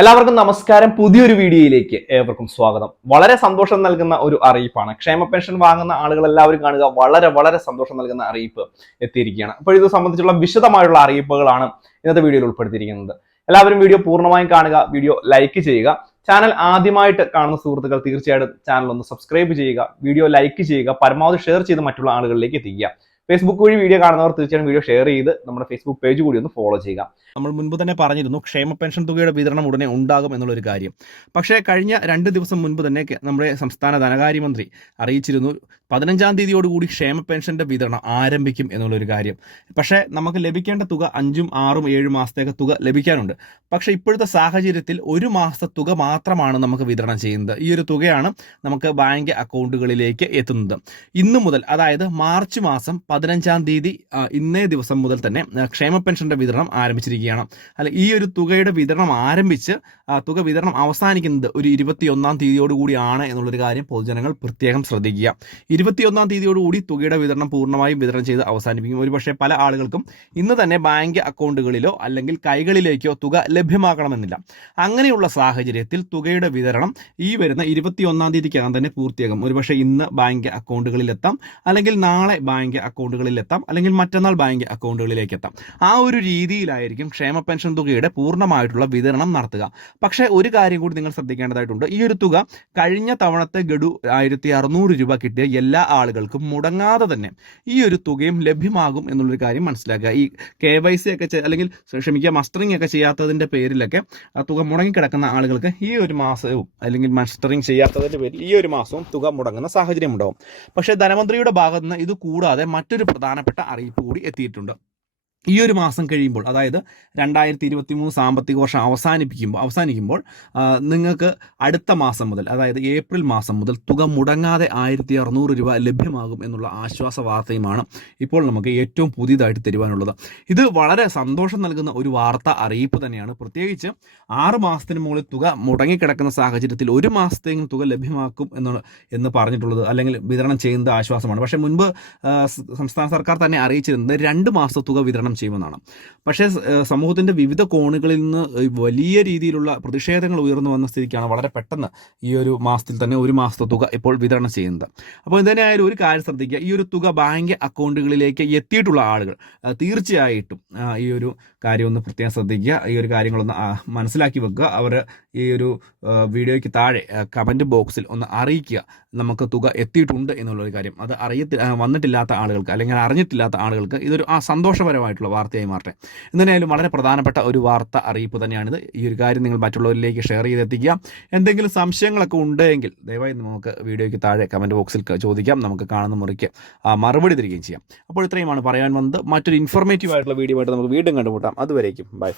എല്ലാവർക്കും നമസ്കാരം. പുതിയൊരു വീഡിയോയിലേക്ക് ഏവർക്കും സ്വാഗതം. വളരെ സന്തോഷം നൽകുന്ന ഒരു അറിയിപ്പാണ്. ക്ഷേമ പെൻഷൻ വാങ്ങുന്ന ആളുകൾ എല്ലാവരും കാണുക. വളരെ വളരെ സന്തോഷം നൽകുന്ന അറിയിപ്പ് എത്തിയിരിക്കുകയാണ്. അപ്പോൾ ഇത് സംബന്ധിച്ചുള്ള വിശദമായുള്ള അറിയിപ്പുകളാണ് ഇന്നത്തെ വീഡിയോയിൽ ഉൾപ്പെടുത്തിയിരിക്കുന്നത്. എല്ലാവരും വീഡിയോ പൂർണ്ണമായും കാണുക, വീഡിയോ ലൈക്ക് ചെയ്യുക. ചാനൽ ആദ്യമായിട്ട് കാണുന്ന സുഹൃത്തുക്കൾ തീർച്ചയായിട്ടും ചാനൽ ഒന്ന് സബ്സ്ക്രൈബ് ചെയ്യുക, വീഡിയോ ലൈക്ക് ചെയ്യുക, പരമാവധി ഷെയർ ചെയ്ത് മറ്റുള്ള ആളുകളിലേക്ക് എത്തിക്കുക. ഫേസ്ബുക്ക് വഴി വീഡിയോ കാണുന്നവർ തീർച്ചയായും വീഡിയോ ഷെയർ ചെയ്ത് നമ്മുടെ ഫേസ്ബുക്ക് പേജ് കൂടി ഒന്ന് ഫോളോ ചെയ്യുക. നമ്മൾ മുൻപ് തന്നെ പറഞ്ഞിരുന്നു ക്ഷേമ പെൻഷൻ തുകയുടെ വിതരണം ഉടനെ ഉണ്ടാകും എന്നുള്ളൊരു കാര്യം. പക്ഷേ കഴിഞ്ഞ 2 ദിവസം മുൻപ് തന്നെ നമ്മുടെ സംസ്ഥാന ധനകാര്യമന്ത്രി അറിയിച്ചിരുന്നു 15-ാം തീയതിയോടുകൂടി ക്ഷേമ പെൻഷന്റെ വിതരണം ആരംഭിക്കും എന്നുള്ളൊരു കാര്യം. പക്ഷേ നമുക്ക് ലഭിക്കേണ്ട തുക 5, 6, 7 മാസത്തേക്ക് തുക ലഭിക്കാനുണ്ട്. പക്ഷേ ഇപ്പോഴത്തെ സാഹചര്യത്തിൽ 1 മാസത്തെ തുക മാത്രമാണ് നമുക്ക് വിതരണം ചെയ്യുന്നത്. ഈ ഒരു തുകയാണ് നമുക്ക് ബാങ്ക് അക്കൗണ്ടുകളിലേക്ക് എത്തുന്നത്. ഇന്നു മുതൽ, അതായത് മാർച്ച് മാസം 15-ാം തീയതി ഇന്നേ ദിവസം മുതൽ തന്നെ ക്ഷേമ പെൻഷന്റെ വിതരണം ആരംഭിച്ചിരിക്കുകയാണ്. അല്ല, ഈ ഒരു തുകയുടെ വിതരണം ആരംഭിച്ച് തുക വിതരണം അവസാനിക്കുന്നത് ഒരു 21-ാം തീയതിയോടുകൂടിയാണ് എന്നുള്ളൊരു കാര്യം പൊതുജനങ്ങൾ പ്രത്യേകം ശ്രദ്ധിക്കുക. 21-ാം തീയതിയോടുകൂടി തുകയുടെ വിതരണം പൂർണ്ണമായും വിതരണം ചെയ്ത് അവസാനിപ്പിക്കും. ഒരുപക്ഷെ പല ആളുകൾക്കും ഇന്ന് തന്നെ ബാങ്ക് അക്കൗണ്ടുകളിലോ അല്ലെങ്കിൽ കൈകളിലേക്കോ തുക ലഭ്യമാക്കണമെന്നില്ല. അങ്ങനെയുള്ള സാഹചര്യത്തിൽ തുകയുടെ വിതരണം ഈ വരുന്ന 21-ാം തീയതിക്കകം തന്നെ പൂർത്തിയാകും. ഒരുപക്ഷെ ഇന്ന് ബാങ്ക് അക്കൗണ്ടുകളിലെത്താം, അല്ലെങ്കിൽ നാളെ ബാങ്ക് അക്കൗണ്ടുകളിലെത്താം, അല്ലെങ്കിൽ മറ്റന്നാൾ ബാങ്ക് അക്കൗണ്ടുകളിലേക്ക് എത്താം. ആ ഒരു രീതിയിലായിരിക്കും ക്ഷേമ പെൻഷൻ തുകയുടെ പൂർണ്ണമായിട്ടുള്ള വിതരണം നടത്തുക. പക്ഷേ ഒരു കാര്യം കൂടി നിങ്ങൾ ശ്രദ്ധിക്കേണ്ടതായിട്ടുണ്ട്. ഈ ഒരു തുക കഴിഞ്ഞ തവണത്തെ ഗഡു 1600 രൂപ കിട്ടിയ എല്ലാ ആളുകൾക്കും മുടങ്ങാതെ തന്നെ ഈ ഒരു തുകയും ലഭ്യമാകും എന്നുള്ളൊരു കാര്യം മനസ്സിലാക്കുക. ഈ KYC ഒക്കെ അല്ലെങ്കിൽ മസ്റ്ററിംഗ് ഒക്കെ ചെയ്യാത്തതിൻ്റെ പേരിലൊക്കെ ആ തുക മുടങ്ങിക്കിടക്കുന്ന ആളുകൾക്ക് ഈ ഒരു മാസവും, അല്ലെങ്കിൽ മസ്റ്ററിംഗ് ചെയ്യാത്തതിൻ്റെ പേരിൽ ഈ ഒരു മാസവും തുക മുടങ്ങുന്ന സാഹചര്യം ഉണ്ടാവും. പക്ഷേ ധനമന്ത്രിയുടെ ഭാഗത്ത് നിന്ന് ഇത് കൂടാതെ മറ്റൊരു പ്രധാനപ്പെട്ട അറിയിപ്പ് കൂടി എത്തിയിട്ടുണ്ട്. ഈ ഒരു മാസം കഴിയുമ്പോൾ, അതായത് 2023 സാമ്പത്തിക വർഷം അവസാനിക്കുമ്പോൾ നിങ്ങൾക്ക് അടുത്ത മാസം മുതൽ, അതായത് ഏപ്രിൽ മാസം മുതൽ തുക മുടങ്ങാതെ 1600 രൂപ ലഭ്യമാകും എന്നുള്ള ആശ്വാസ വാർത്തയുമാണ് ഇപ്പോൾ നമുക്ക് ഏറ്റവും പുതിയതായിട്ട് തരുവാനുള്ളത്. ഇത് വളരെ സന്തോഷം നൽകുന്ന ഒരു അറിയിപ്പ് തന്നെയാണ്. പ്രത്യേകിച്ച് 6 മാസത്തിന് മുകളിൽ തുക മുടങ്ങിക്കിടക്കുന്ന സാഹചര്യത്തിൽ 1 മാസത്തേക്കും തുക ലഭ്യമാക്കും എന്ന് പറഞ്ഞിട്ടുള്ളത്, അല്ലെങ്കിൽ വിതരണം ചെയ്യുന്നത് ആശ്വാസമാണ്. പക്ഷേ മുൻപ് സംസ്ഥാന സർക്കാർ തന്നെ അറിയിച്ചിരുന്നത് 2 മാസത്തെ തുക വിതരണം ചെയ്യുമെന്നാണ്. പക്ഷേ സമൂഹത്തിൻ്റെ വിവിധ കോണുകളിൽ നിന്ന് വലിയ രീതിയിലുള്ള പ്രതിഷേധങ്ങൾ ഉയർന്നു വന്ന സ്ഥിതിക്കാണ് വളരെ പെട്ടെന്ന് ഈ ഒരു മാസത്തിൽ തന്നെ 1 മാസത്തെ തുക ഇപ്പോൾ വിതരണം ചെയ്യുന്നത്. അപ്പോൾ ഇതന്നെയായാലും ഒരു കാര്യം ശ്രദ്ധിക്കുക. ഈ ഒരു തുക ബാങ്ക് അക്കൗണ്ടുകളിലേക്ക് എത്തിയിട്ടുള്ള ആളുകൾ തീർച്ചയായിട്ടും ഈ ഒരു കാര്യം ഒന്ന് പ്രത്യേകം ശ്രദ്ധിക്കുക. ഈ ഒരു കാര്യങ്ങളൊന്ന് മനസ്സിലാക്കി വെക്കുക. അവർ ഈ ഒരു വീഡിയോയ്ക്ക് താഴെ കമൻറ്റ് ബോക്സിൽ ഒന്ന് അറിയിക്കുക, നമുക്ക് തുക എത്തിയിട്ടുണ്ട് എന്നുള്ളൊരു കാര്യം. അത് വന്നിട്ടില്ലാത്ത ആളുകൾക്ക്, അല്ലെങ്കിൽ അറിഞ്ഞിട്ടില്ലാത്ത ആളുകൾക്ക് ഇതൊരു സന്തോഷപരമായിട്ടുള്ള വാർത്തയായി മാറട്ടെ. എന്തായാലും വളരെ പ്രധാനപ്പെട്ട ഒരു അറിയിപ്പ് തന്നെയാണിത്. ഈ ഒരു കാര്യം നിങ്ങൾ മറ്റുള്ളവരിലേക്ക് ഷെയർ ചെയ്തെത്തിക്കുക. എന്തെങ്കിലും സംശയങ്ങളൊക്കെ ഉണ്ടെങ്കിൽ ദയവായി നമുക്ക് വീഡിയോയ്ക്ക് താഴെ കമൻറ്റ് ബോക്സിൽ ചോദിക്കാം. നമുക്ക് കാണുന്ന മുറിക്ക് മറുപടി തരികയും ചെയ്യാം. അപ്പോൾ ഇത്രയുമാണ് പറയാൻ വന്നത്. മറ്റൊരു ഇൻഫോർമേറ്റീവ് ആയിട്ടുള്ള വീഡിയോ ആയിട്ട് നമുക്ക് വീണ്ടും കണ്ടുമുട്ടാം. അതുവരേക്കും ബൈ.